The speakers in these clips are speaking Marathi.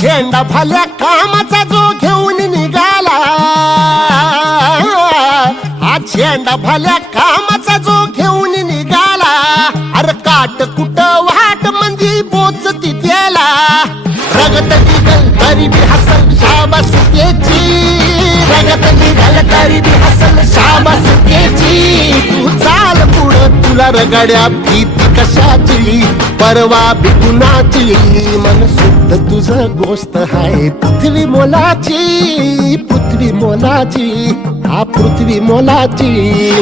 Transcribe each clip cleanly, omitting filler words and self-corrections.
झेंडा भल्या कामाचा जो घेऊन निघाला, हा झेंडा भल्या कामाचा जो घेऊन निघाला, अरे काट कुट वाट मंदी बोचती त्याला, रगत निघल तरी बी हसल शाबास त्याची, रगत निघल तरी बी हसल शाबास त्याची. तू चाल पुढं तुला रगड्या भीती कशाची, परवा बी कुणाची, मन शुद्ध तुझं गोष्ट हाय पृथ्वी मोलाची, पृथ्वी मोलाची, हा पृथ्वी मोलाची,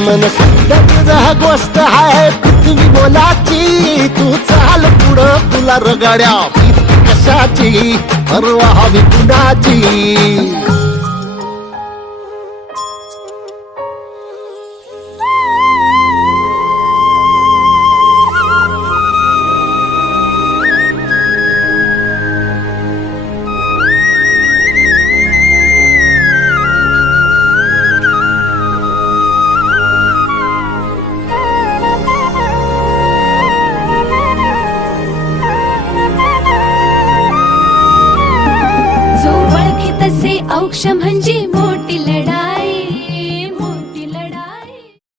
मन शुद्ध तुझं गोष्ट हाय पृथ्वी मोलाची. तू चाल पुढं तुला रगड्या भीती कशाची, परवा बी कुणाची.